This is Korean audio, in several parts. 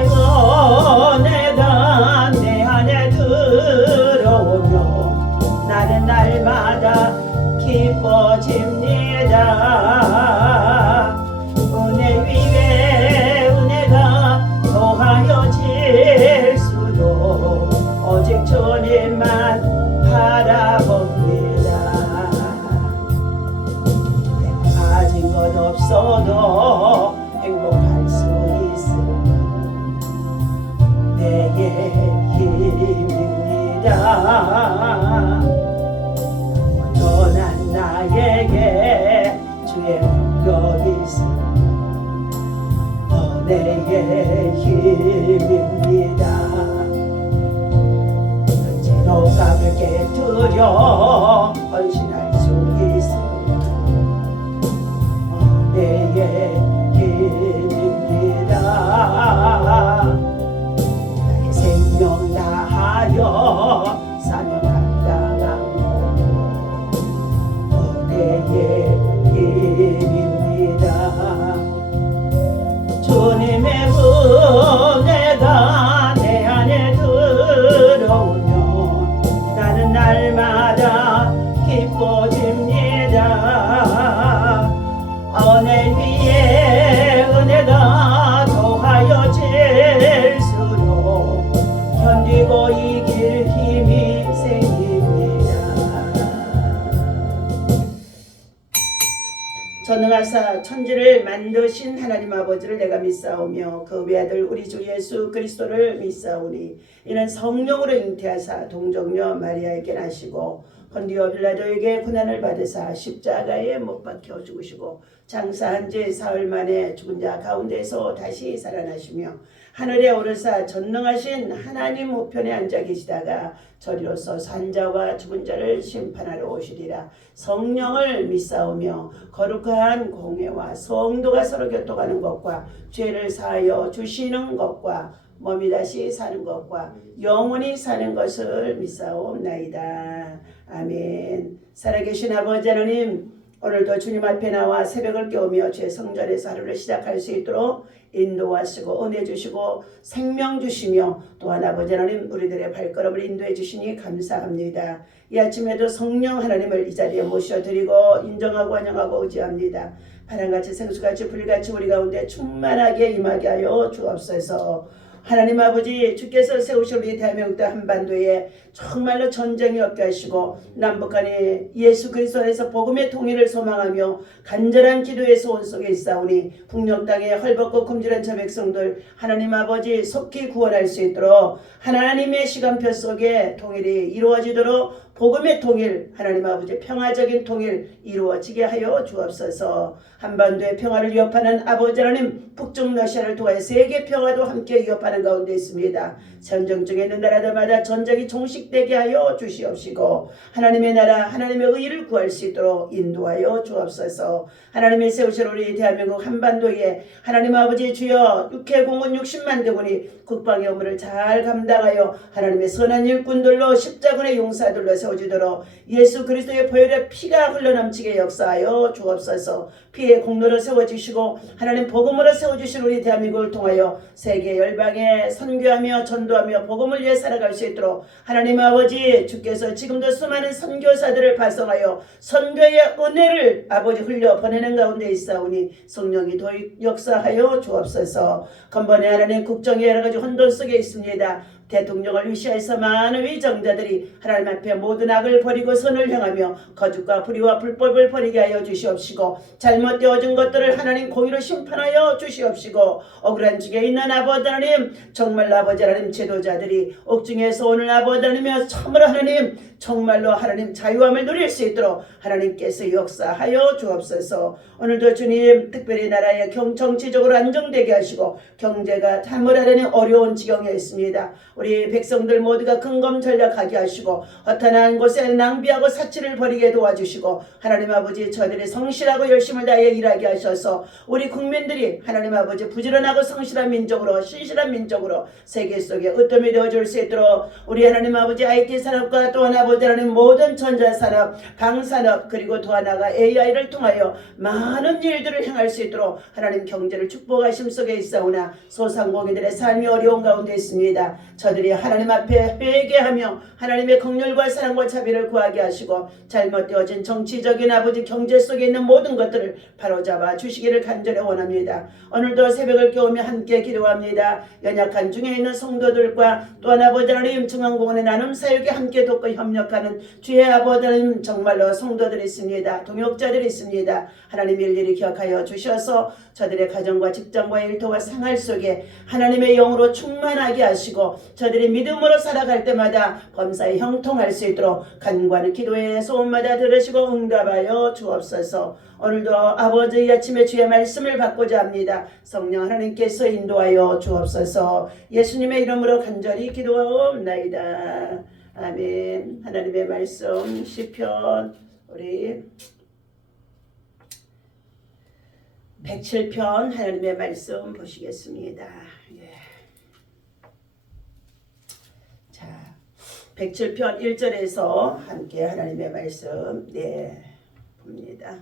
은혜가 내 안에 들어오며 나는 날마다 기뻐집니다. 은혜 위에 은혜가 더하여질수록 오직 주님만 바라봅니다. 가진 것 없어도 행복할 수 있으니 내게 힘입니다. 떠난 나에게 주의 능력이 있으니 내게 힘입니다. 언제로 가볍게 드려 헌신할 수 있으니 내게 힘입니다. 나의 생명 다하여 사명 감당한 내게 힘입니다. 주님의 은혜가 내 안에 들어오면 나는 날마다 기뻐집니다. 은혜 위에 은혜가 더하여질수록 견디고 이길 힘이 생깁니다. 전능하사 천지를 만드신 하나님 아버지를 내가 믿사오며 그 외아들 우리 주 예수 그리스도를 믿사오니 이는 성령으로 잉태하사 동정녀 마리아에게 나시고 본디오 빌라도에게 고난을 받으사 십자가에 못 박혀 죽으시고 장사한 지 사흘 만에 죽은 자 가운데서 다시 살아나시며 하늘에 오르사 전능하신 하나님 우편에 앉아 계시다가 저리로서 산자와 죽은 자를 심판하러 오시리라. 성령을 믿사오며 거룩한 공회와 성도가 서로 교통하는 것과 죄를 사하여 주시는 것과 몸이 다시 사는 것과 영원히 사는 것을 믿사옵나이다. 아멘. 살아계신 아버지 하나님, 오늘도 주님 앞에 나와 새벽을 깨우며 주의 성전에서 하루를 시작할 수 있도록 인도하시고 은혜 주시고 생명 주시며 또한 아버지 하나님 우리들의 발걸음을 인도해 주시니 감사합니다. 이 아침에도 성령 하나님을 이 자리에 모셔드리고 인정하고 환영하고 의지합니다. 바람같이 생수같이 불같이 우리 가운데 충만하게 임하게 하여 주옵소서. 하나님 아버지, 주께서 세우신 우리 대한민국 한반도에 정말로 전쟁이 없게 하시고 남북한이 예수 그리스도 안에서 복음의 통일을 소망하며 간절한 기도에서 온 속에 있사오니 북녘 땅에 헐벗고 굶주린 저 백성들 하나님 아버지 속히 구원할 수 있도록 하나님의 시간표 속에 통일이 이루어지도록 복음의 통일, 하나님 아버지 평화적인 통일 이루어지게 하여 주옵소서. 한반도의 평화를 위협하는 아버지 하나님, 북중 러시아를 통하여 세계 평화도 함께 위협하는 가운데 있습니다. 전쟁 중에 있는 나라들마다 전쟁이 종식되게 하여 주시옵시고 하나님의 나라, 하나님의 의를 구할 수 있도록 인도하여 주옵소서. 하나님의 세우신 우리 대한민국 한반도에 하나님 아버지 주여 육해공군 60만 대군이 국방의 업무를 잘 감당하여 하나님의 선한 일꾼들로 십자군의 용사들로 세워지도록 예수 그리스도의 보혈의 피가 흘러넘치게 역사하여 주옵소서. 피의 공로로 세워주시고 하나님 복음으로 세워주신 우리 대한민국을 통하여 세계 열방에 선교하며 전도하며 복음을 위해 살아갈 수 있도록 하나님 아버지 주께서 지금도 수많은 선교사들을 발송하여 선교의 은혜를 아버지 흘려 보내는 가운데 있사오니 성령이 더 역사하여 주옵소서. 건번에 하나님 국정의 여러 가지 혼돈 속에 있습니다. 대통령을 위시해서 많은 위정자들이 하나님 앞에 모든 악을 버리고 선을 향하며 거짓과 불의와 불법을 버리게 하여 주시옵시고 잘못되어진 것들을 하나님 공의로 심판하여 주시옵시고 억울한 중에 있는 아버지 하나님 정말로 아버지 하나님 제도자들이 옥중에서 오늘 아버지 하나님이여 참으로 하나님 정말로 하나님 자유함을 누릴 수 있도록 하나님께서 역사하여 주옵소서. 오늘도 주님 특별히 나라의 정치적으로 안정되게 하시고 경제가 참으로 하나님 어려운 지경에 있습니다. 우리 백성들 모두가 근검전략하게 하시고 허탄한 곳에 낭비하고 사치를 버리게 도와주시고 하나님 아버지 저들의 성실하고 열심을 다해 위하여 일하게 하셔서 우리 국민들이 하나님 아버지 부지런하고 성실한 민족으로 신실한 민족으로 세계 속에 으뜸이 되어줄 수 있도록 우리 하나님 아버지 IT 산업과 또 하나 아버지 하나님 모든 전자산업 방산업 그리고 또 하나가 AI를 통하여 많은 일들을 행할 수 있도록 하나님 경제를 축복하심 속에 있사오나 소상공인들의 삶이 어려운 가운데 있습니다. 저들이 하나님 앞에 회개하며 하나님의 긍휼과 사랑과 자비를 구하게 하시고 잘못되어진 정치적인 아버지 경제 속에 있는 모든 것들을 바로잡아 주시기를 간절히 원합니다. 오늘도 새벽을 깨우며 함께 기도합니다. 연약한 중에 있는 성도들과 또한 아버지 하나님 중앙공원의 나눔 사역에 함께 돕고 협력하는 주의 아버지 하나님 정말로 성도들이 있습니다. 동역자들이 있습니다. 하나님 일일이 기억하여 주셔서 저들의 가정과 직장과 일터와 생활 속에 하나님의 영으로 충만하게 하시고 저들이 믿음으로 살아갈 때마다 범사에 형통할 수 있도록 간구하는 기도의 소원마다 들으시고 응답하여 주옵소서. 오늘도 아버지 이 아침에 주의 말씀을 받고자 합니다. 성령 하나님께서 인도하여 주옵소서. 예수님의 이름으로 간절히 기도하옵나이다. 아멘. 하나님의 말씀 시편 우리 107편 하나님의 말씀 보시겠습니다. 예. 자, 107편 1절에서 함께 하나님의 말씀 봅니다.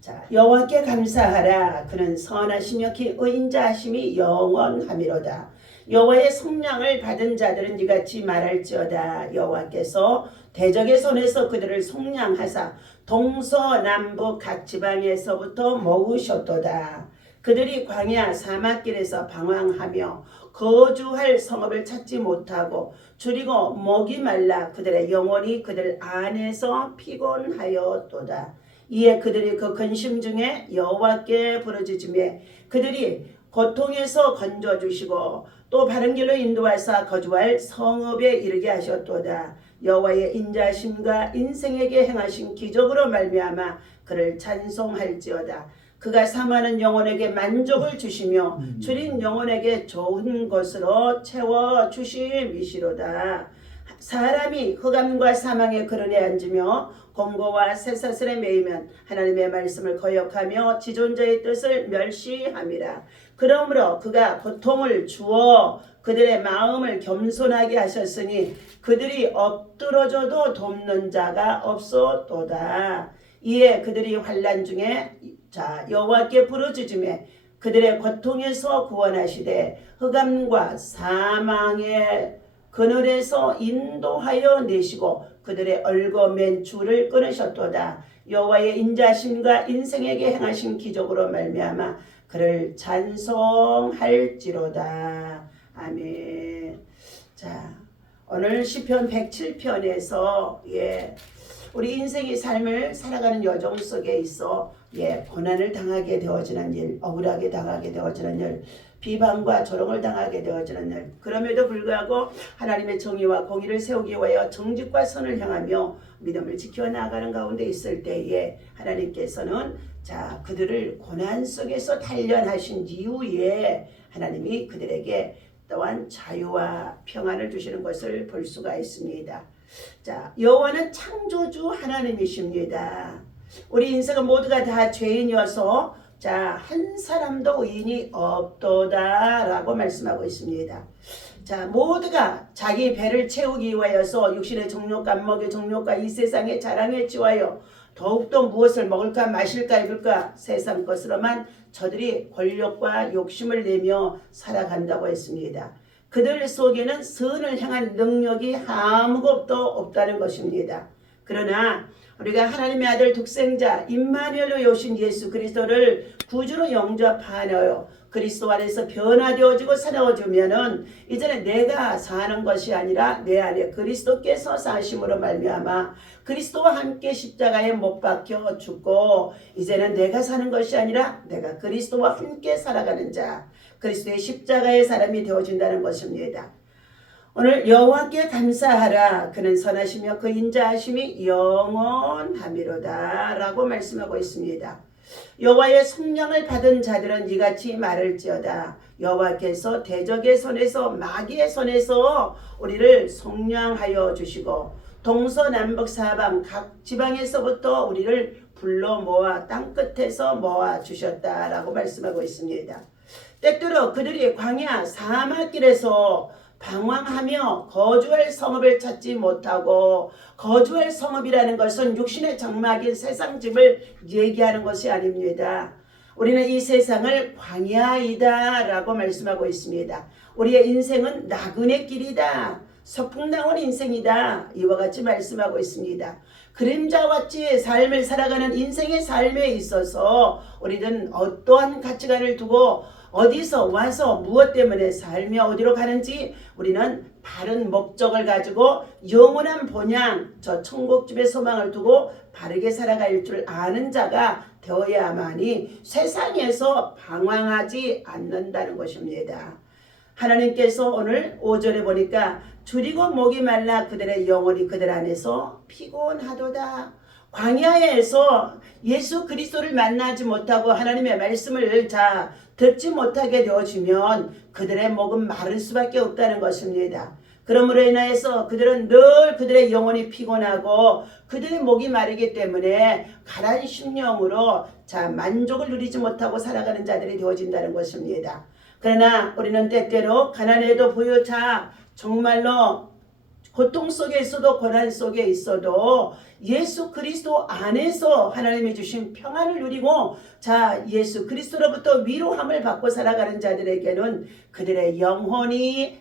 자, 여호와께 감사하라. 그는 선하시며 의인자하심이 영원하미로다. 여호와의 성량을 받은 자들은 이같이 말할지어다. 여호와께서 대적의 손에서 그들을 속량하사 동서남북 각 지방에서부터 모으셨도다. 그들이 광야 사막길에서 방황하며 거주할 성읍을 찾지 못하고 줄이고 목이 말라 그들의 영혼이 그들 안에서 피곤하였도다. 이에 그들이 그 근심 중에 여호와께 부르짖으며 그들이 고통에서 건져주시고 또 바른 길로 인도하사 거주할 성읍에 이르게 하셨도다. 여호와의 인자심과 인생에게 행하신 기적으로 말미암아 그를 찬송할지어다. 그가 사모하는 영혼에게 만족을 주시며 줄인 영혼에게 좋은 것으로 채워주심이시로다. 사람이 흑암과 사망의 그늘에 앉으며 공고와 쇠사슬에 매이면 하나님의 말씀을 거역하며 지존자의 뜻을 멸시함이라. 그러므로 그가 고통을 주어 그들의 마음을 겸손하게 하셨으니 그들이 엎드러져도 돕는 자가 없었도다. 이에 그들이 환난 중에 여호와께 부르짖으며 그들의 고통에서 구원하시되 흑암과 사망의 그늘에서 인도하여 내시고 그들의 얽어맨 줄을 끊으셨도다. 여호와의 인자심과 인생에게 행하신 기적으로 말미암아 그를 찬송할지로다. 아멘. 자, 오늘 시편 107편에서 우리 인생의 삶을 살아가는 여정 속에 있어 고난을 당하게 되어지는 일, 억울하게 당하게 되어지는 일, 비방과 조롱을 당하게 되어지는 일, 그럼에도 불구하고 하나님의 정의와 공의를 세우기 위하여 정직과 선을 향하며 믿음을 지켜나가는 가운데 있을 때에 하나님께서는 그들을 고난 속에서 단련하신 이후에 하나님이 그들에게 또한 자유와 평안을 주시는 것을 볼 수가 있습니다. 여호와는 창조주 하나님이십니다. 우리 인생은 모두가 다 죄인이어서 한 사람도 의인이 없도다 라고 말씀하고 있습니다. 모두가 자기 배를 채우기 위하여서 육신의 정욕과 안목의 정욕과 이 세상의 자랑에 지하여 더욱더 무엇을 먹을까 마실까 입을까 세상 것으로만 저들이 권력과 욕심을 내며 살아간다고 했습니다. 그들 속에는 선을 향한 능력이 아무것도 없다는 것입니다. 그러나 우리가 하나님의 아들 독생자 임마누엘로 오신 예수 그리스도를 구주로 영접하여 그리스도 안에서 변화되어지고 살아오면은 이제는 내가 사는 것이 아니라 내 안에 그리스도께서 사심으로 말미암아 그리스도와 함께 십자가에 못 박혀 죽고 이제는 내가 사는 것이 아니라 내가 그리스도와 함께 살아가는 자, 그리스도의 십자가의 사람이 되어진다는 것입니다. 오늘 여호와께 감사하라. 그는 선하시며 그 인자하심이 영원하미로다 라고 말씀하고 있습니다. 여호와의 성령을 받은 자들은 이같이 말할지어다. 여호와께서 대적의 손에서 마귀의 손에서 우리를 속량하여 주시고 동서남북 사방 각 지방에서부터 우리를 불러 모아 땅끝에서 모아 주셨다라고 말씀하고 있습니다. 때때로 그들이 광야 사막길에서 방황하며 거주할 성읍을 찾지 못하고, 거주할 성읍이라는 것은 육신의 장막인 세상 집을 얘기하는 것이 아닙니다. 우리는 이 세상을 광야이다 라고 말씀하고 있습니다. 우리의 인생은 나그네 길이다, 서풍나온 인생이다, 이와 같이 말씀하고 있습니다. 그림자같이 삶을 살아가는 인생의 삶에 있어서 우리는 어떠한 가치관을 두고 어디서 와서 무엇 때문에 살며 어디로 가는지 우리는 바른 목적을 가지고 영원한 본향, 저 천국집의 소망을 두고 바르게 살아갈 줄 아는 자가 되어야만이 세상에서 방황하지 않는다는 것입니다. 하나님께서 오늘 5절에 보니까 줄이고 목이 말라 그들의 영혼이 그들 안에서 피곤하도다. 광야에서 예수 그리스도를 만나지 못하고 하나님의 말씀을 듣지 못하게 되어지면 그들의 목은 마를 수밖에 없다는 것입니다. 그러므로 인하여서 그들은 늘 그들의 영혼이 피곤하고 그들의 목이 마르기 때문에 가란 심령으로 만족을 누리지 못하고 살아가는 자들이 되어진다는 것입니다. 그러나 우리는 때때로 가난해도 부유자, 정말로 고통 속에 있어도 고난 속에 있어도 예수 그리스도 안에서 하나님이 주신 평안을 누리고 예수 그리스도로부터 위로함을 받고 살아가는 자들에게는 그들의 영혼이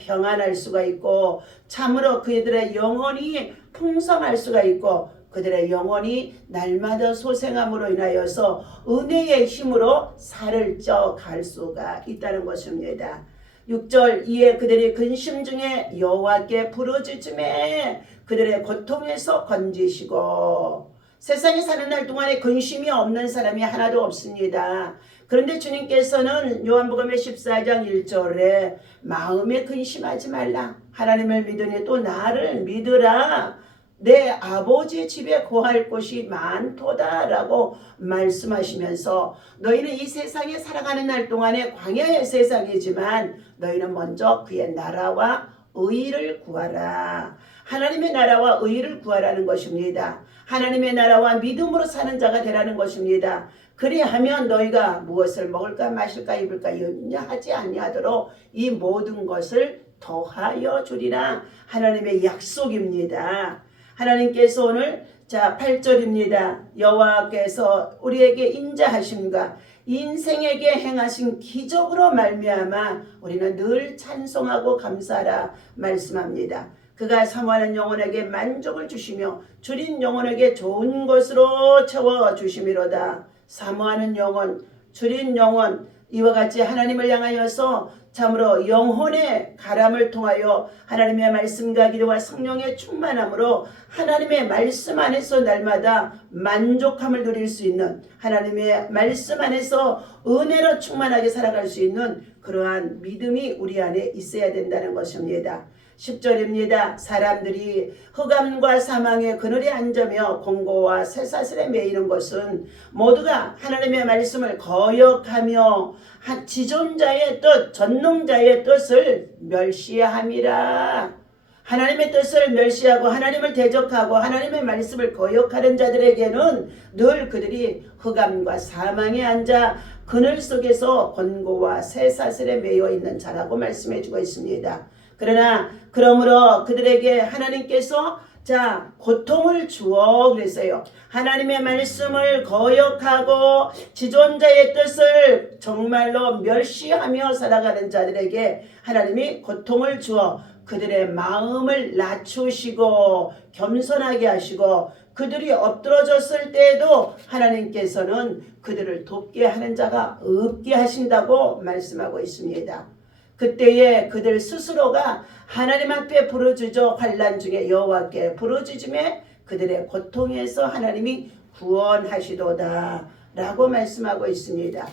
평안할 수가 있고, 참으로 그들의 영혼이 풍성할 수가 있고, 그들의 영혼이 날마다 소생함으로 인하여서 은혜의 힘으로 살을 쪄갈 수가 있다는 것입니다. 6절 이에 그들이 근심 중에 여호와께 부르짖음에 그들의 고통에서 건지시고. 세상에 사는 날 동안에 근심이 없는 사람이 하나도 없습니다. 그런데 주님께서는 요한복음의 14장 1절에 마음에 근심하지 말라, 하나님을 믿으니 또 나를 믿으라, 내 아버지 집에 거할 곳이 많도다 라고 말씀하시면서 너희는 이 세상에 살아가는 날 동안에 광야의 세상이지만 너희는 먼저 그의 나라와 의를 구하라. 하나님의 나라와 의를 구하라는 것입니다. 하나님의 나라와 믿음으로 사는 자가 되라는 것입니다. 그리하면 너희가 무엇을 먹을까 마실까 입을까 염려하지 아니하도록 이 모든 것을 더하여 주리라. 하나님의 약속입니다. 하나님께서 오늘 8절입니다. 여호와께서 우리에게 인자하심과 인생에게 행하신 기적으로 말미암아 우리는 늘 찬송하고 감사하라 말씀합니다. 그가 사모하는 영혼에게 만족을 주시며 줄인 영혼에게 좋은 것으로 채워주심이로다. 사모하는 영혼, 줄인 영혼, 이와 같이 하나님을 향하여서 참으로 영혼의 가람을 통하여 하나님의 말씀과 기도와 성령의 충만함으로 하나님의 말씀 안에서 날마다 만족함을 누릴 수 있는, 하나님의 말씀 안에서 은혜로 충만하게 살아갈 수 있는 그러한 믿음이 우리 안에 있어야 된다는 것입니다. 10절입니다. 사람들이 흑암과 사망의 그늘에 앉으며 공고와 쇠사슬에 매이는 것은 모두가 하나님의 말씀을 거역하며 지존자의 뜻, 전능자의 뜻을 멸시함이라. 하나님의 뜻을 멸시하고 하나님을 대적하고 하나님의 말씀을 거역하는 자들에게는 늘 그들이 흑암과 사망에 앉아 그늘 속에서 권고와 쇠사슬에 매여 있는 자라고 말씀해 주고 있습니다. 그러므로 그들에게 하나님께서 고통을 주어 그랬어요. 하나님의 말씀을 거역하고 지존자의 뜻을 정말로 멸시하며 살아가는 자들에게 하나님이 고통을 주어 그들의 마음을 낮추시고 겸손하게 하시고, 그들이 엎드러졌을 때에도 하나님께서는 그들을 돕게 하는 자가 없게 하신다고 말씀하고 있습니다. 그때에 그들 스스로가 하나님 앞에 부르짖어 환난 중에 여호와께 부르짖음에 그들의 고통에서 하나님이 구원하시도다 라고 말씀하고 있습니다.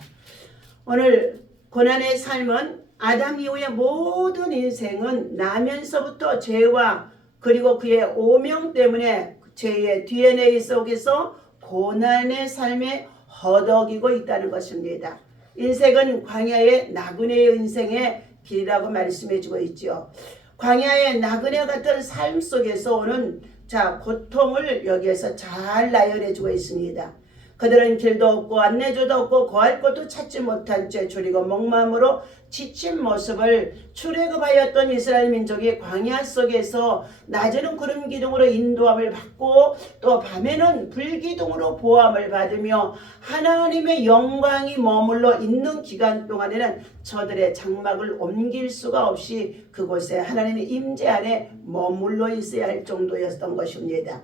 오늘 고난의 삶은 아담 이후의 모든 인생은 나면서부터 죄와 그리고 그의 오명 때문에 죄의 DNA 속에서 고난의 삶에 허덕이고 있다는 것입니다. 인생은 광야의 나그네의 인생의 길이라고 말씀해 주고 있죠. 광야의 나그네 같은 삶 속에서 오는 자 고통을 여기에서 잘 나열해주고 있습니다. 그들은 길도 없고 안내조도 없고 거할 곳도 찾지 못한 채 줄이고 목마름으로 지친 모습을 출애굽하였던 이스라엘 민족이 광야 속에서 낮에는 구름 기둥으로 인도함을 받고 또 밤에는 불 기둥으로 보함을 받으며 하나님의 영광이 머물러 있는 기간 동안에는 저들의 장막을 옮길 수가 없이 그곳에 하나님의 임재 안에 머물러 있어야 할 정도였던 것입니다.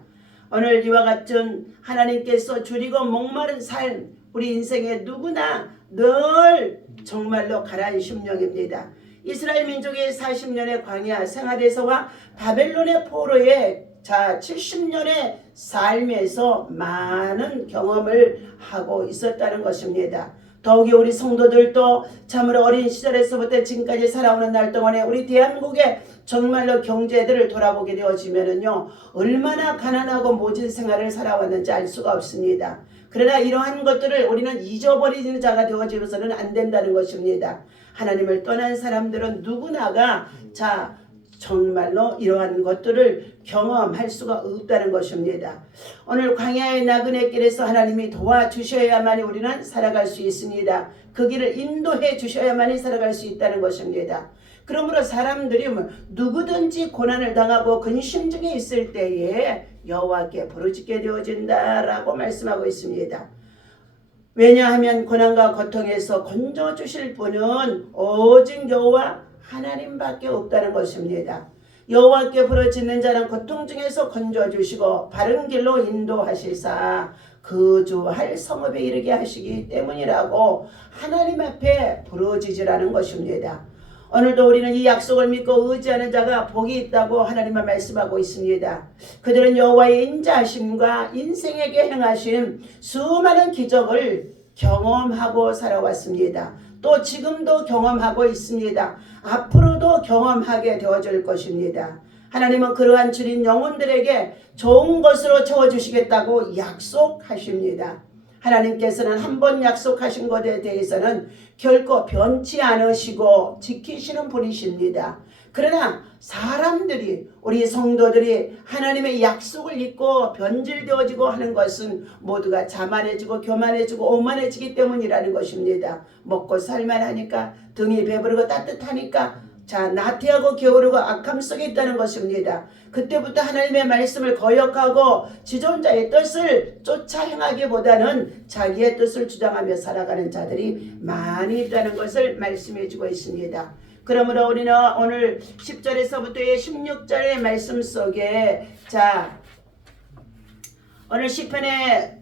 오늘 이와 같은 하나님께서 줄이고 목마른 삶, 우리 인생에 누구나 늘 정말로 가라앉은 심령입니다. 이스라엘 민족의 40년의 광야 생활에서와 바벨론의 포로의 70년의 삶에서 많은 경험을 하고 있었다는 것입니다. 더욱이 우리 성도들도 참으로 어린 시절에서부터 지금까지 살아오는 날 동안에 우리 대한민국의 정말로 경제들을 돌아보게 되어지면은요, 얼마나 가난하고 모진 생활을 살아왔는지 알 수가 없습니다. 그러나 이러한 것들을 우리는 잊어버리는 자가 되어지고서는 안 된다는 것입니다. 하나님을 떠난 사람들은 누구나가 정말로 이러한 것들을 경험할 수가 없다는 것입니다. 오늘 광야의 나그네 길에서 하나님이 도와주셔야만이 우리는 살아갈 수 있습니다. 그 길을 인도해 주셔야만이 살아갈 수 있다는 것입니다. 그러므로 사람들이 누구든지 고난을 당하고 근심 중에 있을 때에 여호와께 부르짖게 되어진다라고 말씀하고 있습니다. 왜냐하면 고난과 고통에서 건져주실 분은 오직 여호와 하나님밖에 없다는 것입니다. 여호와께 부르짖는 자는 고통 중에서 건져주시고 바른 길로 인도하시사 거주할 성읍에 이르게 하시기 때문이라고 하나님 앞에 부르짖으라는 것입니다. 오늘도 우리는 이 약속을 믿고 의지하는 자가 복이 있다고 하나님은 말씀하고 있습니다. 그들은 여호와의 인자하심과 인생에게 행하신 수많은 기적을 경험하고 살아왔습니다. 또 지금도 경험하고 있습니다. 앞으로도 경험하게 되어질 것입니다. 하나님은 그러한 줄인 영혼들에게 좋은 것으로 채워주시겠다고 약속하십니다. 하나님께서는 한 번 약속하신 것에 대해서는 결코 변치 않으시고 지키시는 분이십니다. 그러나 사람들이, 우리 성도들이 하나님의 약속을 잊고 변질되어지고 하는 것은 모두가 자만해지고 교만해지고 오만해지기 때문이라는 것입니다. 먹고 살만하니까, 등이 배부르고 따뜻하니까, 나태하고 게으르고 악함 속에 있다는 것입니다. 그때부터 하나님의 말씀을 거역하고 지존자의 뜻을 쫓아 행하기보다는 자기의 뜻을 주장하며 살아가는 자들이 많이 있다는 것을 말씀해 주고 있습니다. 그러므로 우리는 오늘 10절에서부터의 16절의 말씀 속에 오늘 시편의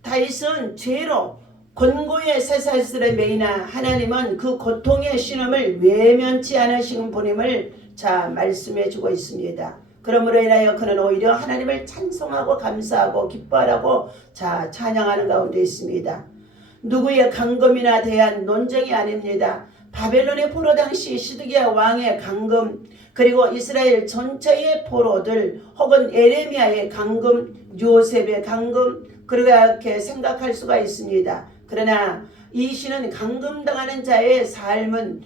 다윗은 죄로 권고의 쇠사슬에 매이나 하나님은 그 고통의 신음을 외면치 않으신 분임을 말씀해 주고 있습니다. 그러므로 인하여 그는 오히려 하나님을 찬송하고 감사하고 기뻐하라고 찬양하는 가운데 있습니다. 누구의 강금이나 대한 논쟁이 아닙니다. 바벨론의 포로 당시 시드기야 왕의 강금, 그리고 이스라엘 전체의 포로들 혹은 에레미야의 강금, 요셉의 강금, 그렇게 생각할 수가 있습니다. 그러나 이 시는 강금당하는 자의 삶은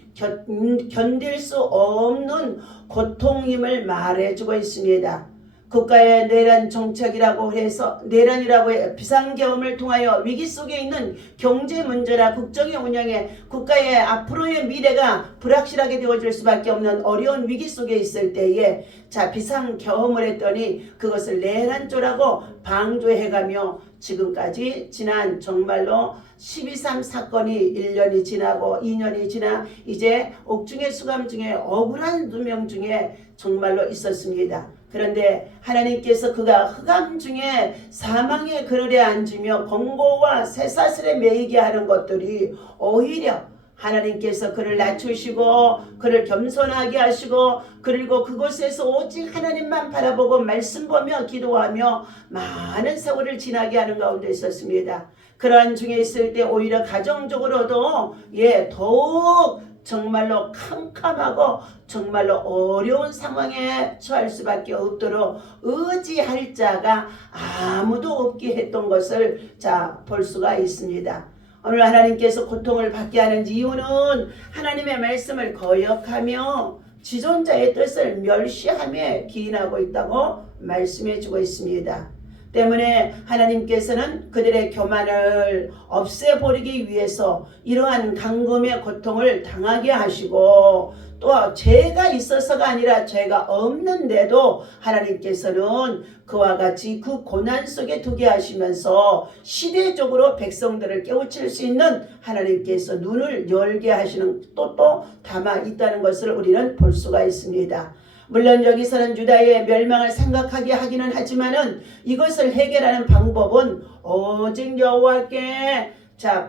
견딜 수 없는 고통임을 말해주고 있습니다. 국가의 내란 정책이라고 해서 내란이라고 해 비상계엄을 통하여 위기 속에 있는 경제 문제나 국정의 운영에 국가의 앞으로의 미래가 불확실하게 되어질 수밖에 없는 어려운 위기 속에 있을 때에 비상계엄을 했더니 그것을 내란조라고 방조해가며 지금까지 지난 정말로 12.3 사건이 1년이 지나고 2년이 지나 이제 옥중의 수감 중에 억울한 2명 중에 정말로 있었습니다. 그런데 하나님께서 그가 흑암 중에 사망의 그늘에 앉으며 권고와 쇠사슬에 매이게 하는 것들이 오히려 하나님께서 그를 낮추시고 그를 겸손하게 하시고 그리고 그곳에서 오직 하나님만 바라보고 말씀 보며 기도하며 많은 세월을 지나게 하는 가운데 있었습니다. 그러한 중에 있을 때 오히려 가정적으로도 더욱 정말로 캄캄하고 정말로 어려운 상황에 처할 수밖에 없도록 의지할 자가 아무도 없게 했던 것을 볼 수가 있습니다. 오늘 하나님께서 고통을 받게 하는 이유는 하나님의 말씀을 거역하며 지존자의 뜻을 멸시하며 기인하고 있다고 말씀해 주고 있습니다. 때문에 하나님께서는 그들의 교만을 없애버리기 위해서 이러한 강금의 고통을 당하게 하시고, 또 죄가 있어서가 아니라 죄가 없는데도 하나님께서는 그와 같이 그 고난 속에 두게 하시면서 시대적으로 백성들을 깨우칠 수 있는 하나님께서 눈을 열게 하시는 또 담아 있다는 것을 우리는 볼 수가 있습니다. 물론 여기서는 유다의 멸망을 생각하게 하기는 하지만은 이것을 해결하는 방법은 오직 여호와께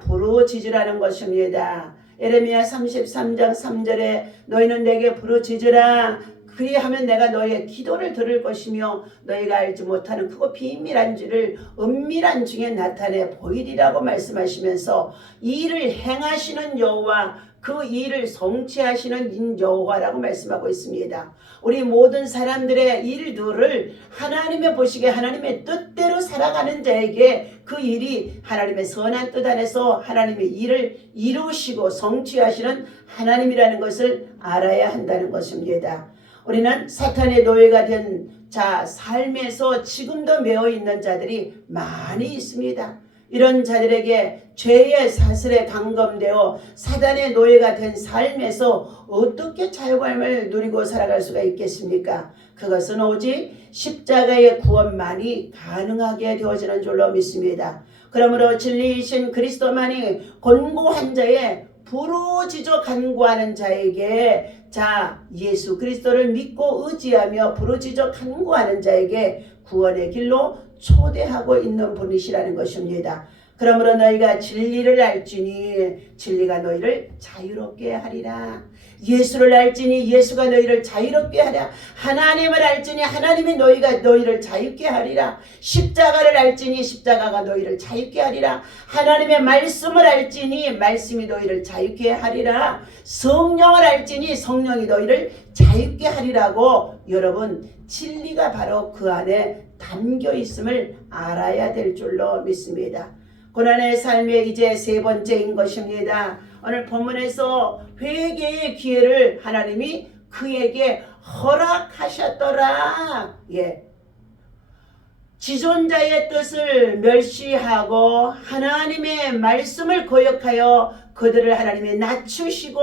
부르짖으라는 것입니다. 예레미야 33장 3절에 너희는 내게 부르짖으라. 그리하면 내가 너희의 기도를 들을 것이며 너희가 알지 못하는 크고 비밀한 줄을 은밀한 중에 나타내 보이리라고 말씀하시면서 이 일을 행하시는 여호와, 그 일을 성취하시는 여호와라고 말씀하고 있습니다. 우리 모든 사람들의 일들을 하나님의 보시기에 하나님의 뜻대로 살아가는 자에게 그 일이 하나님의 선한 뜻 안에서 하나님의 일을 이루시고 성취하시는 하나님이라는 것을 알아야 한다는 것입니다. 우리는 사탄의 노예가 된 삶에서 지금도 매어 있는 자들이 많이 있습니다. 이런 자들에게 죄의 사슬에 감금되어 사단의 노예가 된 삶에서 어떻게 자유감을 누리고 살아갈 수가 있겠습니까? 그것은 오직 십자가의 구원만이 가능하게 되어지는 줄로 믿습니다. 그러므로 진리이신 그리스도만이 곤고한 자의 부르짖어 간구하는 자에게, 예수 그리스도를 믿고 의지하며 부르짖어 간구하는 자에게 구원의 길로 초대하고 있는 분이시라는 것입니다. 그러므로 너희가 진리를 알지니 진리가 너희를 자유롭게 하리라. 예수를 알지니 예수가 너희를 자유롭게 하리라. 하나님을 알지니 하나님이 너희를 자유롭게 하리라. 십자가를 알지니 십자가가 너희를 자유롭게 하리라. 하나님의 말씀을 알지니 말씀이 너희를 자유롭게 하리라. 성령을 알지니 성령이 너희를 자유롭게 하리라고, 여러분 진리가 바로 그 안에 담겨 있음을 알아야 될 줄로 믿습니다. 고난의 삶의 이제 세 번째인 것입니다. 오늘 본문에서 회개의 기회를 하나님이 그에게 허락하셨더라. 지존자의 뜻을 멸시하고 하나님의 말씀을 거역하여 그들을 하나님이 낮추시고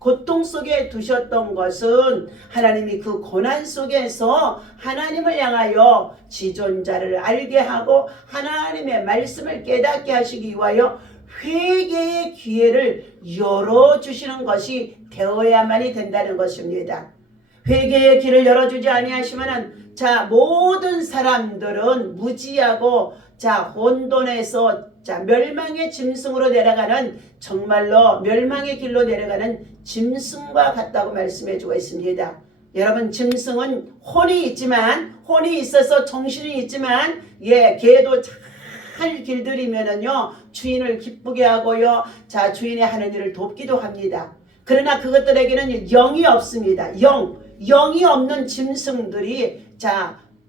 고통 속에 두셨던 것은 하나님이 그 고난 속에서 하나님을 향하여 지존자를 알게 하고 하나님의 말씀을 깨닫게 하시기 위하여 회개의 기회를 열어주시는 것이 되어야만이 된다는 것입니다. 회개의 길을 열어주지 아니하시면은 모든 사람들은 무지하고 혼돈에서 멸망의 짐승으로 내려가는, 정말로 멸망의 길로 내려가는 짐승과 같다고 말씀해 주고 있습니다. 여러분, 짐승은 혼이 있어서 정신이 있지만 개도 잘 길들이면은요 주인을 기쁘게 하고요 주인의 하는 일을 돕기도 합니다. 그러나 그것들에게는 영이 없습니다. 영이 없는 짐승들이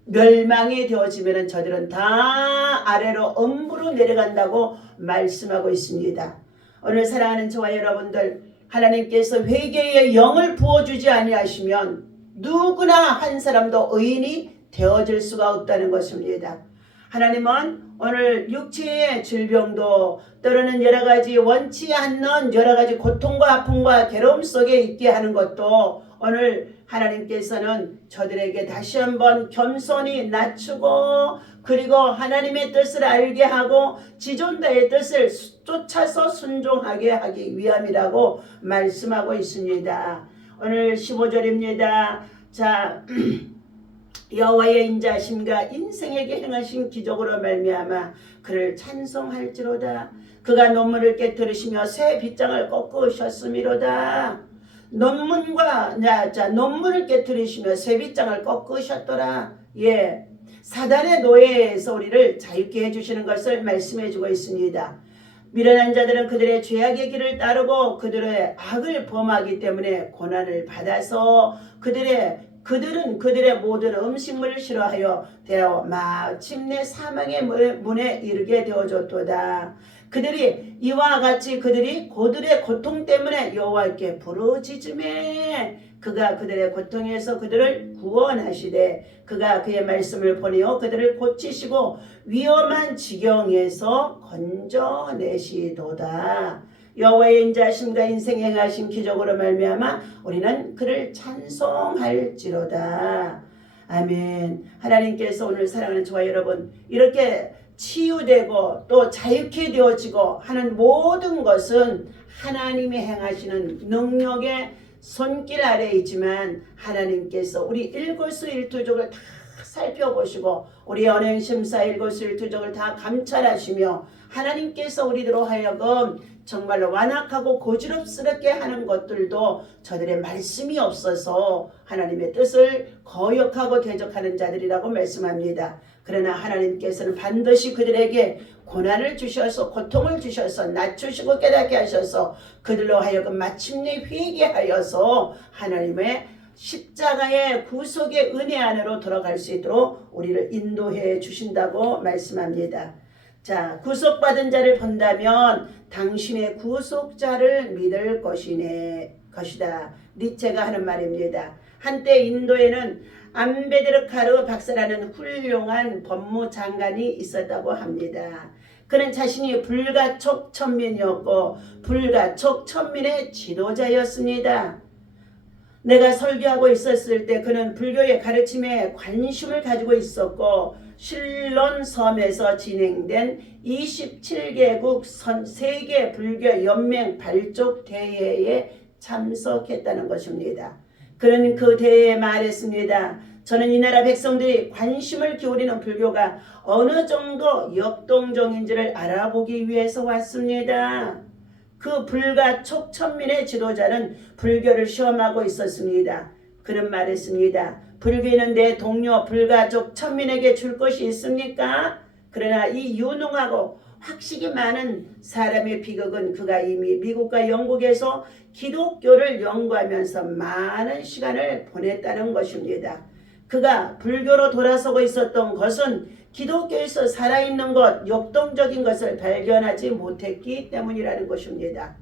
멸망이 되어지면 저들은 다 아래로 음부로 내려간다고 말씀하고 있습니다. 오늘 사랑하는 저와 여러분들, 하나님께서 회개의 영을 부어주지 아니하시면 누구나 한 사람도 의인이 되어질 수가 없다는 것입니다. 하나님은 오늘 육체의 질병도, 때로는 여러가지 원치 않는 여러가지 고통과 아픔과 괴로움 속에 있게 하는 것도, 오늘 하나님께서는 저들에게 다시 한번 겸손히 낮추고, 그리고 하나님의 뜻을 알게 하고 지존자의 뜻을 쫓아서 순종하게 하기 위함이라고 말씀하고 있습니다. 오늘 15절입니다. 여호와의 인자하심과 인생에게 행하신 기적으로 말미암아 그를 찬송할지로다. 그가 논문을 깨뜨리시며 새 빗장을 꺾으셨음이로다. 논문을 깨뜨리시며 새 빗장을 꺾으셨더라. 사단의 노예에서 우리를 자유케 해주시는 것을 말씀해 주고 있습니다. 미련한 자들은 그들의 죄악의 길을 따르고 그들의 악을 범하기 때문에 고난을 받아서 그들은 그들의 모든 음식물을 싫어하여 마침내 사망의 문에 이르게 되어졌도다. 그들이 이와 같이 그들이 그들의 고통 때문에 여호와께 부르짖음에 그가 그들의 고통에서 그들을 구원하시되 그가 그의 말씀을 보내어 그들을 고치시고 위험한 지경에서 건져내시도다. 여호와의 인자하심과 인생에 행하신 기적으로 말미암아 우리는 그를 찬송할지로다. 아멘. 하나님께서 오늘 사랑하는 저와 여러분, 이렇게 치유되고 또 자유케 되어지고 하는 모든 것은 하나님이 행하시는 능력의 손길 아래에 있지만, 하나님께서 우리 일거수일투족을 다 살펴보시고 우리 언행심사 일거수일투족을 다 감찰하시며 하나님께서 우리들로 하여금 정말로 완악하고 고지럽스럽게 하는 것들도 저들의 말씀이 없어서 하나님의 뜻을 거역하고 대적하는 자들이라고 말씀합니다. 그러나 하나님께서는 반드시 그들에게 고난을 주셔서 고통을 주셔서 낮추시고 깨닫게 하셔서 그들로 하여금 마침내 회개하여서 하나님의 십자가의 구속의 은혜 안으로 들어갈 수 있도록 우리를 인도해 주신다고 말씀합니다. 자, 구속받은 자를 본다면 당신의 구속자를 믿을 것이다. 니체가 하는 말입니다. 한때 인도에는 암베드르카르 박사라는 훌륭한 법무장관이 있었다고 합니다. 그는 자신이 불가촉 천민이었고 불가촉 천민의 지도자였습니다. 내가 설교하고 있었을 때 그는 불교의 가르침에 관심을 가지고 있었고 실론 섬에서 진행된 27개국 세계 불교 연맹 발족 대회에 참석했다는 것입니다. 그는 그 대회에 말했습니다. 저는 이 나라 백성들이 관심을 기울이는 불교가 어느 정도 역동적인지를 알아보기 위해서 왔습니다. 그 불가촉 천민의 지도자는 불교를 시험하고 있었습니다. 그는 말했습니다. 불교는 내 동료 불가촉 천민에게 줄 것이 있습니까? 그러나 이 유능하고 학식이 많은 사람의 비극은 그가 이미 미국과 영국에서 기독교를 연구하면서 많은 시간을 보냈다는 것입니다. 그가 불교로 돌아서고 있었던 것은 기독교에서 살아있는 것, 역동적인 것을 발견하지 못했기 때문이라는 것입니다.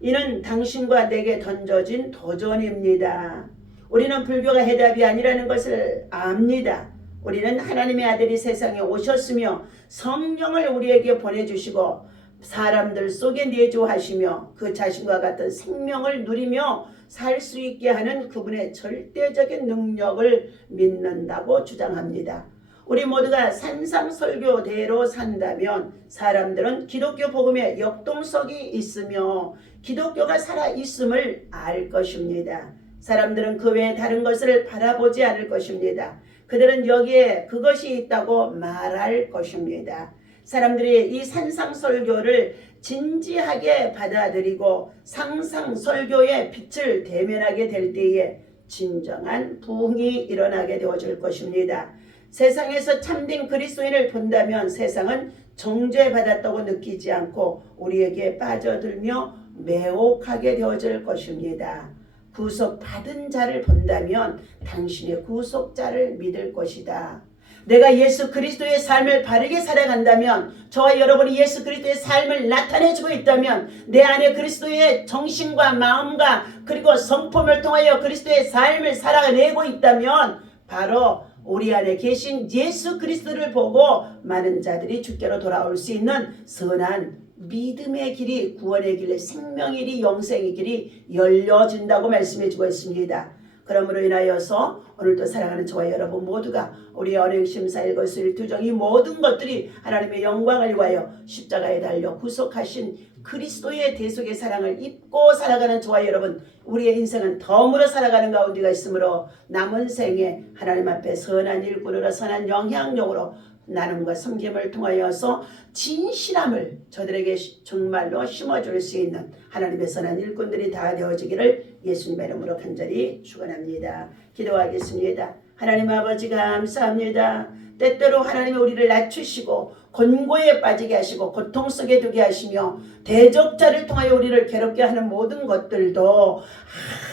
이는 당신과 내게 던져진 도전입니다. 우리는 불교가 해답이 아니라는 것을 압니다. 우리는 하나님의 아들이 세상에 오셨으며 성령을 우리에게 보내주시고 사람들 속에 내주하시며 그 자신과 같은 생명을 누리며 살 수 있게 하는 그분의 절대적인 능력을 믿는다고 주장합니다. 우리 모두가 산상설교대로 산다면 사람들은 기독교 복음에 역동성이 있으며 기독교가 살아있음을 알 것입니다. 사람들은 그 외에 다른 것을 바라보지 않을 것입니다. 그들은 여기에 그것이 있다고 말할 것입니다. 사람들이 이 산상설교를 진지하게 받아들이고 상상설교의 빛을 대면하게 될 때에 진정한 부흥이 일어나게 되어질 것입니다. 세상에서 참된 그리스도인을 본다면 세상은 정죄받았다고 느끼지 않고 우리에게 빠져들며 매혹하게 되어질 것입니다. 구속받은 자를 본다면 당신의 구속자를 믿을 것이다. 내가 예수 그리스도의 삶을 바르게 살아간다면, 저와 여러분이 예수 그리스도의 삶을 나타내주고 있다면, 내 안에 그리스도의 정신과 마음과 그리고 성품을 통하여 그리스도의 삶을 살아내고 있다면 바로 우리 안에 계신 예수 그리스도를 보고 많은 자들이 주께로 돌아올 수 있는 선한 믿음의 길이, 구원의 길, 생명의 길이, 영생의 길이 열려진다고 말씀해 주고 있습니다. 그러므로 인하여서 오늘도 사랑하는 저와 여러분 모두가 우리 언행심사 일거수일투족 이 모든 것들이 하나님의 영광을 위하여 십자가에 달려 구속하신 그리스도의 대속의 사랑을 입고 살아가는 저와 여러분, 우리의 인생은 덤으로 살아가는 가운데가 있으므로 남은 생에 하나님 앞에 선한 일꾼으로 선한 영향력으로 나눔과 섬김을 통하여서 진실함을 저들에게 정말로 심어줄 수 있는 하나님의 선한 일꾼들이 다 되어지기를 예수님의 이름으로 간절히 축원합니다. 기도하겠습니다. 하나님 아버지 감사합니다. 때때로 하나님이 우리를 낮추시고 곤고에 빠지게 하시고 고통 속에 두게 하시며 대적자를 통하여 우리를 괴롭게 하는 모든 것들도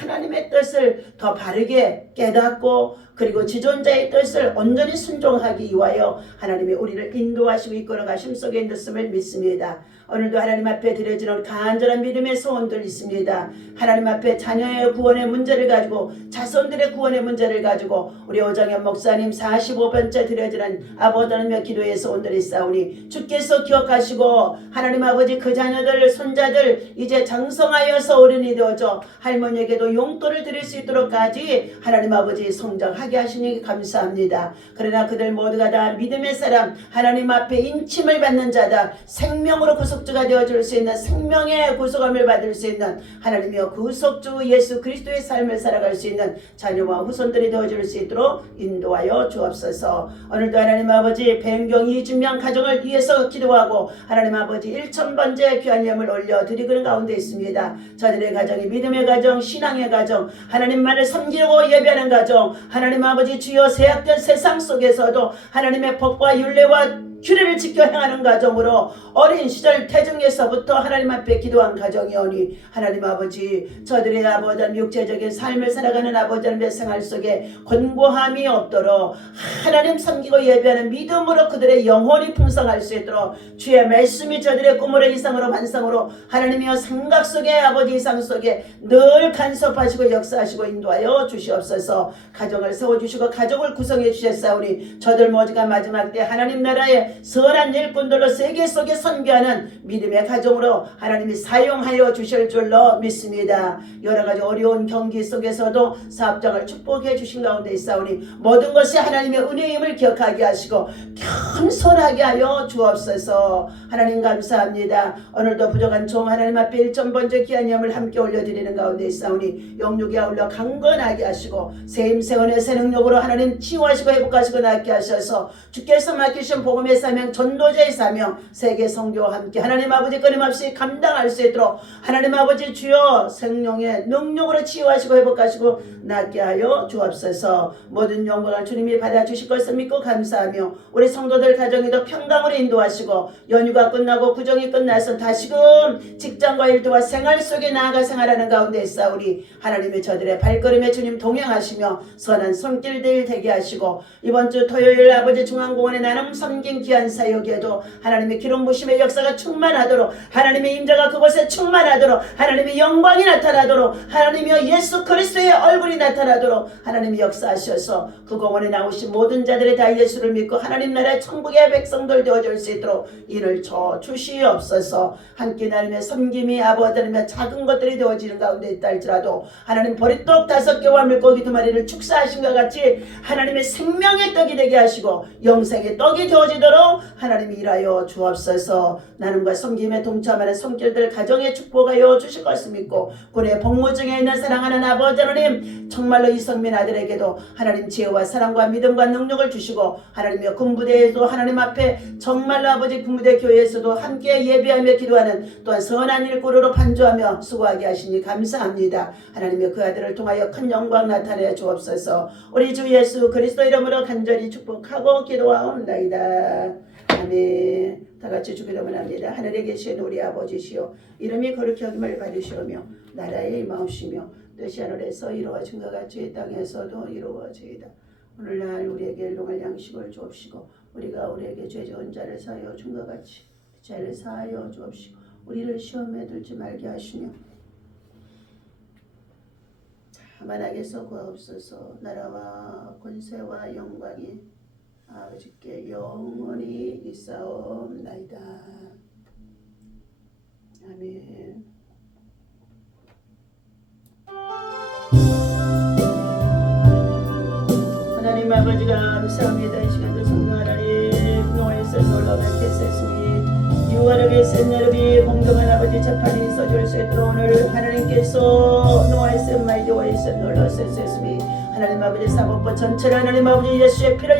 하나님의 뜻을 더 바르게 깨닫고 그리고 지존자의 뜻을 온전히 순종하기 위하여 하나님이 우리를 인도하시고 이끌어 가심 속에 있음을 믿습니다. 오늘도 하나님 앞에 드려지는 간절한 믿음의 소원들 있습니다. 하나님 앞에 자녀의 구원의 문제를 가지고 자손들의 구원의 문제를 가지고 우리 오정현 목사님 45번째 드려지는 아버지며 기도의 소원들이 있사오니 주께서 기억하시고 하나님 아버지 그 자녀들 손자들 이제 장성하여서 어른이 되어져 할머니에게도 용돈을 드릴 수 있도록까지 하나님 아버지 성장하게 하시니 감사합니다. 그러나 그들 모두가 다 믿음의 사람 하나님 앞에 인침을 받는 자다. 생명으로 구속주가 되어줄 수 있는 생명의 구속함을 받을 수 있는 하나님이여 구속주 예수 그리스도의 삶을 살아갈 수 있는 자녀와 후손들이 되어줄 수 있도록 인도하여 주옵소서. 오늘도 하나님 아버지 변경 이준명 가정을 위해서 기도하고 하나님 아버지 1000번째 귀한 예물 올려드리는 가운데 있습니다. 저들의 가정이 믿음의 가정 신앙의 가정 하나님만을 섬기고 예배하는 가정 하나님 아버지 주여 세약된 세상 속에서도 하나님의 법과 율례와 규례를 지켜 행하는 가정으로 어린 시절 태중에서부터 하나님 앞에 기도한 가정이오니 하나님 아버지 저들의 아버지는 육체적인 삶을 살아가는 아버지의 생활 속에 권고함이 없도록 하나님 섬기고 예배하는 믿음으로 그들의 영혼이 풍성할 수 있도록 주의 말씀이 저들의 꿈으로 이상으로 반상으로 하나님이여 생각 속에 아버지 이상 속에 늘 간섭하시고 역사하시고 인도하여 주시옵소서. 가정을 세워주시고 가족을 구성해 주셨사오니 저들 모두가 마지막 때 하나님 나라의 선한 일꾼들로 세계 속에 선교하는 믿음의 가정으로 하나님이 사용하여 주실 줄로 믿습니다. 여러가지 어려운 경기 속에서도 사업장을 축복해 주신 가운데 있사오니 모든 것이 하나님의 은혜임을 기억하게 하시고 겸손하게 하여 주옵소서. 하나님 감사합니다. 오늘도 부족한 종 하나님 앞에 1000번째 귀한 예물을 함께 올려드리는 가운데 있사오니 영육이 아울러 강건하게 하시고 세임세원의 새 능력으로 하나님 치유하시고 회복하시고 낫게 하셔서 주께서 맡기신 복음의 사명 전도자의 사명 세계 선교와 함께 하나님 아버지 끊임없이 감당할 수 있도록 하나님 아버지 주여 생명의 능력으로 치유하시고 회복하시고 낫게 하여 주옵소서. 모든 영광을 주님이 받아주실 것을 믿고 감사하며 우리 성도들 가정에도 평강으로 인도하시고 연휴가 끝나고 구정이 끝나서 다시금 직장과 일터와 생활 속에 나아가 생활하는 가운데 있사오니 하나님의 저들의 발걸음에 주님 동행하시며 선한 손길들 되게 하시고 이번 주 토요일 아버지 중앙공원에 나눔 섬긴 귀한 사역에도 하나님의 기름 부심의 역사가 충만하도록 하나님의 임재가 그곳에 충만하도록 하나님의 영광이 나타나도록 하나님의 예수 그리스도의 얼굴이 나타나도록 하나님이 역사하셔서 그 공원에 나오신 모든 자들이 다 예수를 믿고 하나님 나라의 천국의 백성들 되어줄 수 있도록 이를 줘 주시옵소서. 함께 나름의 섬김이 아버지라며 작은 것들이 되어지는 가운데 있다 할지라도 하나님 보리떡 5개와 물고기 2마리를 축사하신 것 같이 하나님의 생명의 떡이 되게 하시고 영생의 떡이 되어지도록 하나님이 일하여 주옵소서. 나눔과 섬김에 동참하는 손길들 가정에 축복하여 주실 것을 믿고 군의 복무 중에 있는 사랑하는 아버지 하나님 정말로 이성민 아들에게도 하나님 지혜와 사랑과 믿음과 능력을 주시고 하나님의 군부대에도 하나님 앞에 정말로 아버지 군부대 교회에서도 함께 예배하며 기도하는 또한 선한 일꾼으로 반주하며 수고하게 하시니 감사합니다. 하나님의 그 아들을 통하여 큰 영광 나타내 주옵소서. 우리 주 예수 그리스도 이름으로 간절히 축복하고 기도하옵나이다. 아멘. 다같이 주기도만 합니다. 하늘에 계신 우리 아버지시여 이름이 거룩히 여김을 받으시오며 나라의 임하옵시며 뜻이 하늘에서 이루어진 것 같이 이 땅에서도 이루어지이다. 오늘날 우리에게 일용할 양식을 주옵시고 우리가 우리에게 죄 지은 자를 사하여 준 것 같이 죄를 사하여 주옵시고 우리를 시험에 들지 말게 하시며 다만 악에서 구하옵소서. 나라와 권세와 영광이 아버지께 영원히 있사옵나이다. 아멘. 하나님 아버지가 감사합니다. 이 시간도 성령 하나님 노예서 놀러 뵙겠으니 유월을 위해서 여러분이 공동한 아버지 재판이 있어줄 수 있도록 오늘 하나님께서 노예서 마이도에서 놀러 셋으니 하나님 아버지 사법부 전체를 하나님 아버지 예수의 피로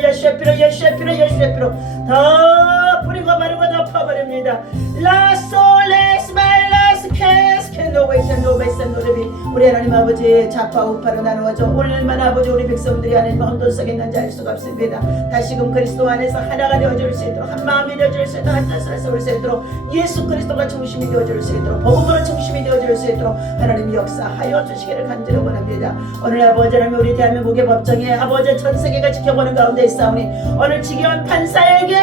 다 뿌리고 바르고 덮어버립니다. 라솔레스 말라스 캐스 캔노베이션 노베이션 노르비 우리 하나님 아버지 좌파 우파로 나누어져 얼마나 아버지 우리 백성들이 하나님 혼돈 속에 있는지 알 수가 없습니다. 다시금 그리스도 안에서 하나가 되어줄 수 있도록 한 마음이 되어줄 수 있도록 한 뜻을 세울 수 있도록 예수 그리스도가 중심이 되어줄 수 있도록 복음으로 중심이 되어줄 수 있도록 하나님 역사하여 주시기를 간절히 원합니다. 오늘 아버지 하나님 우리 대한민국의 법정에 아버지 전 세계가 지켜보는 가운데 있사오니 오늘 지겨운 판사에게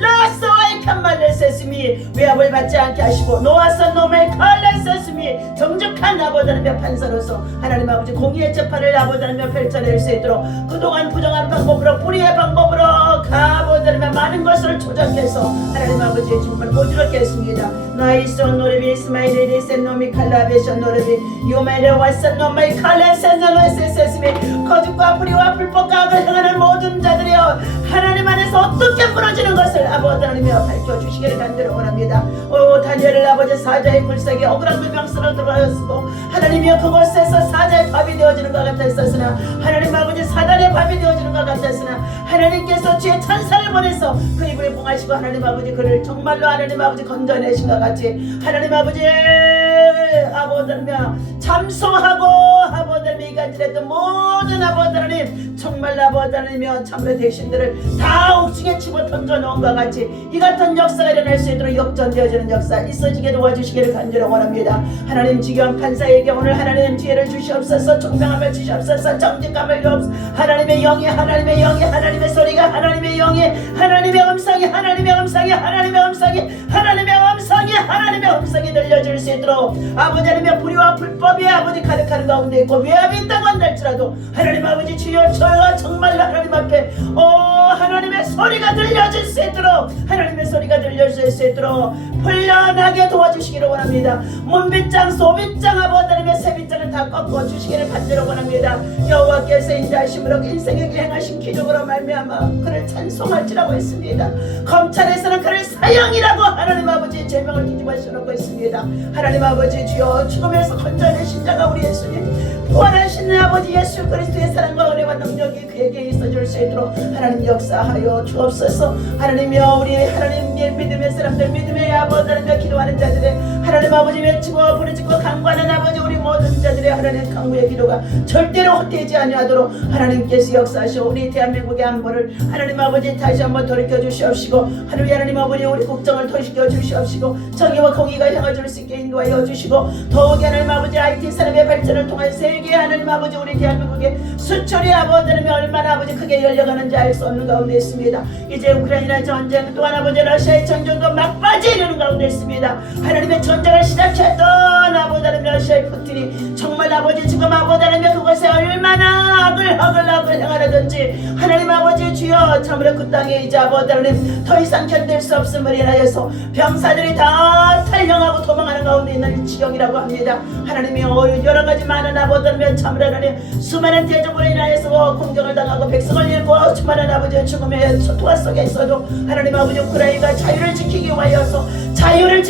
라스와의 칸말레세스미 외압을 받지 않게 하시고 노아선 노멜 칼레세스미 정직한 아버지 하나님의 판사로서 하나님 아버지 공의의 재판을 아버지 하나님의 펼쳐낼 수 있도록 그동안 부정한 방법으로 불의의 방법으로 아버지 하나님의 많은 것을 조작해서 하나님 아버지 정말 모질게 했습니다. 나이선 노래비 이스마일이 리센 노미 칼라베션 노래비 요메레 와선 노마이 칼레센노에세세스미 거짓과 불의와 불법과 악을 행하는 모든 자들이여 하나님 안에서 어떻게 무너지는 것을 아버지 하나님이여 밝혀주시기를 간절히 원합니다. 오 다니엘을 아버지 사자의 굴삭에 억울한 불병스러 들어가였고 하나님이여 그곳에서 사자의 밥이 되어지는 것 같았으나 하나님 아버지 사단의 밥이 되어지는 것 같았으나 하나님께서 주의 천사를 보내서 그 입을 봉하시고 하나님 아버지 그를 정말로 하나님 아버지 건져내신 것 같이 하나님 아버지 하나님 참소하고 아버지 하나님 이간질했던 모든 아버지 하나님 정말 아버지 하나님이여 참으로 대신들을 다 옥중에 집어 던져놓은 것 같이 이 같은 역사가 일어날 수 있도록 역전되어지는 역사 있어지게 도와주시기를 간절히 원합니다. 하나님 지겨운 판사에게 오늘 하나님 지혜를 주시옵소서 총명함을 주시옵소서 정직함을 주옵소서 하나님의 영이 하나님의 영이 하나님의 소리가 하나님의 영이 하나님의 음성이 하나님의 음성이 하나님의 음성이 하나님의 음성이 하나님의 음성이 들려줄 수 있도록 아버지 하나님의 불의와 불법이 아버지 가득하는 가운데 있고 외압이 있다고 한달지라도 하나님 아버지 주여 저희가 정말로 하나님 앞에 하나님의 소리가 들려질 수 있도록 하나님의 소리가 들려질 수 있도록 훈련하게 도와주시기를 원합니다. 문빗장 소빗장 아버지 하나님의 세빗장을 다 꺾어 주시기를 간절히 원합니다. 여호와께서 인자하심으로 인생에게 행하신 기적으로 말미암아 그를 찬송할지라고 했습니다. 검찰에서는 그를 사형이라고 하나님 아버지 제명을 뒤집어 씌워놓고 있습니다. 하나님 아버지 주여 죽음에서 건져내신 자가 우리 예수님 부활하신 아버지 예수 그리스도의 사랑과 은혜와 능력이 그에게 있어줄 수 있도록 하나님 역사하여 주옵소서. 하나님이여 우리 하나님의 믿음의 사람들 믿음의 아버지 하나님의 기도하는 자들의 하나님 아버지 외치고 부르짖고 간구하는 아버지 우리 모든 자들의 하나님 강구의 기도가 절대로 헛되지 아니하도록 하나님께서 역사하시오. 우리 대한민국의 안보를 하나님 아버지 다시 한번 돌이켜 주시옵시고 하나님 아버지 우리 국정을 도시켜 주시옵시고 정의와 공의가 향해줄 수 있게 인도하여 주시고 더욱이 하나님 아버지 IT 산업의 발전을 통한 세계 하나님 아버지 우리 대한민국의 수출이 아버지 하나님 얼마나 아버지 크게 열려가는지 알 수 없는 가운데 있습니다. 이제 우크라이나 전쟁 또한 아버지 러시아의 전쟁도 막바지에 이르는 가운데 있습니다. 하나님의 전쟁을 시작했던 아버지 하나님 러시아의 푸틴이 정말 아버지 지금 아버지 하나님 그것에 얼마나 악을 행하려든지 하나님 아버지 주여 참으로 그 땅에 이제 아버지 하나님 더 이상 견딜 수 없음을 인하여서 병사들이 다 탈영하고 도망하는 가운데 있는 지경이라고 합니다. 하나님이 여러가지 많은 아버지 하나님 참으로 하나님 수많은 대적으로 인하여서 공격을 당하고 백성을 잃고 수많은 아버지의 죽음의 초토화 속에 있어도 하나님 아버지 우크라이나가 자유를 지키기 위하여서 자유를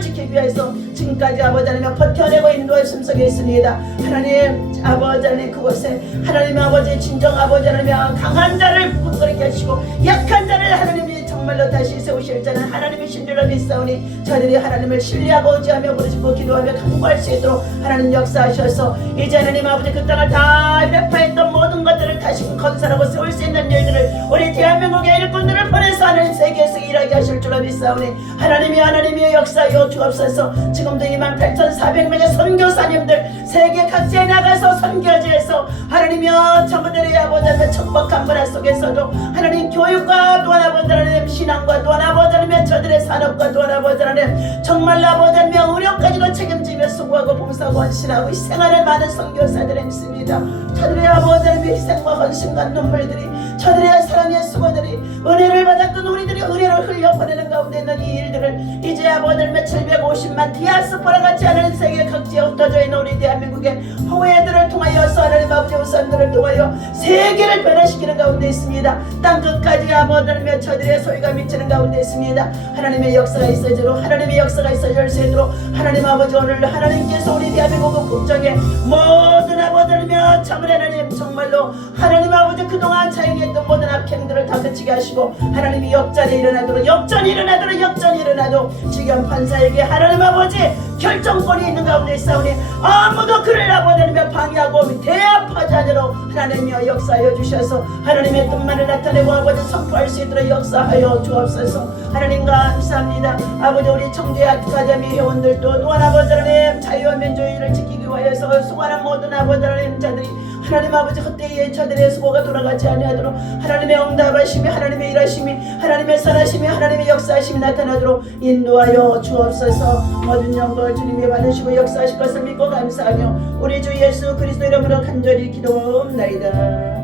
지키기 위해서 지금까지 아버지 하나님 버텨내고 인도의 숨속에 있습니다. 하나님 아버지 하나님 그곳에 하나님 아버지 진정 아버지 하나님 강한 자를 붙들게 하시고 약한 자를 하나님이 정말로 다시 세우실 자는 하나님이신 줄로 믿사오니 저들이 하나님을 신뢰하고 의지하며 부르짖고 기도하며 간구할 수 있도록 하나님 역사하셔서 이제 하나님 아버지 그 땅을 다 멸파했던 모든 것들을 다시 건설하고 세울 수 있는 일들을 우리 대한민국의 일꾼들을 보내서 하나님 세계에서 일하게 하실 줄로 믿사오니 하나님이 역사하여 주옵소서. 지금도 28,400명의 선교사님들 세계 각지에 나가서 선교지에서 하나님이여 저들의 아버지 하나님의 천박한 문화 속에서도 하나님 교육과 또 아버지 하나님 신앙과 또 아버지 하나님 저들의 산업과 또 아버지 하나님 정말 아버지 하나님 의료까지도 책임지며 수고하고 봉사하고 헌신하고 희생하는 많은 선교사들이 있습니다. 저들의 아버지 하나님의 희생과 헌신과 눈물들이 저들의 사랑의 수고들이 은혜를 받았던 우리들이 은혜를 흘려보내는 가운데 있는 이 일들을 이제 아버지 하나님의 750만 디아스포라 같이 하나님 세계 각지에 흩어져 있는 우리 대한민국의 호회들을 통하여서 하나님 아버지 우선들을 통하여 세계를 변화시키는 가운데 있습니다. 땅끝까지 아버지 하나님의 저들의 소리가 미치는 가운데 있습니다. 하나님의 역사가 있어지도록 하나님의 역사가 있어질 수 있도록 하나님 아버지 오늘 하나님께서 우리 대한민국 국정에 모든 아버지 하나님 참으로 하나님 정말로 하나님 아버지 그동안 자행해 있던 모든 악행들을 다 그치게 하시고 하나님이 역전이 일어나도록 지금 판사에게 하나님 아버지 결정권이 있는 가운데 있사오니 아무도 그를 나보내며 방해하고 대합하지 않으로 하나님이여 역사하여 주셔서 하나님의 뜻만을 나타내고 아버지 선포할 수 있도록 역사하여 주옵소서. 하나님 감사합니다. 아버지 우리 청주의 아카데미 회원들도 또한 아버지 하나님 자유와 민주주의를 지키기 위하여서 수고하는 모든 아버지 하나님 자들이 하나님 아버지 헛되이 저들의 수고가 돌아가지 아니하도록 하나님의 응답하심이 하나님의 일하심이 하나님의 선하심이 하나님의 역사하심이 나타나도록 인도하여 주옵소서. 모든 영광을 주님이 받으시고 역사하실 것을 믿고 감사하며 우리 주 예수 그리스도 이름으로 간절히 기도하옵나이다.